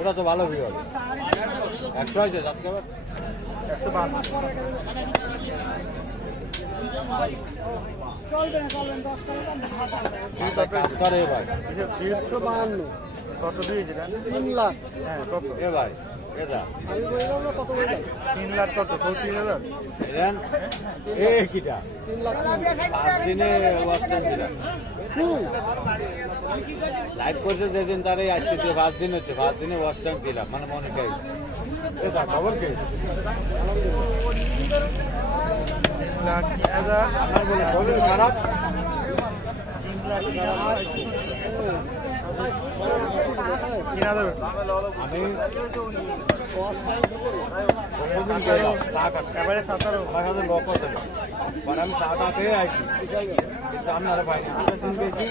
ওটা তো ভালো বিয়ে হবে 100 হয়েছে আজকে আবার 152 করে ভাই 152 কত দিয়েছিলেন? 3 লাখ। হ্যাঁ কত? এ ভাই এটা আমি বললাম না কত বললাম? 3 লাখ কত? 34,000? দেন এ কিটা 3 লাখ। 5 দিনে ওয়াস্টান দিলা লাইভ করছে যেদিন তারই আজকে দিয়ে 5 দিন হচ্ছে 5 দিনে ওয়াস্টান দিলাম মানে মনে চাই এটা খবর কি লাখ 3,000 আপনার বলে শরীর খারাপ 3,000 আমি এবারে 17 আমার সাথে লোক আছে মানে আমি চা টা খেয়ে আসছি কিন্তু আপনারা পাইনি আমরা দিন পেয়েছি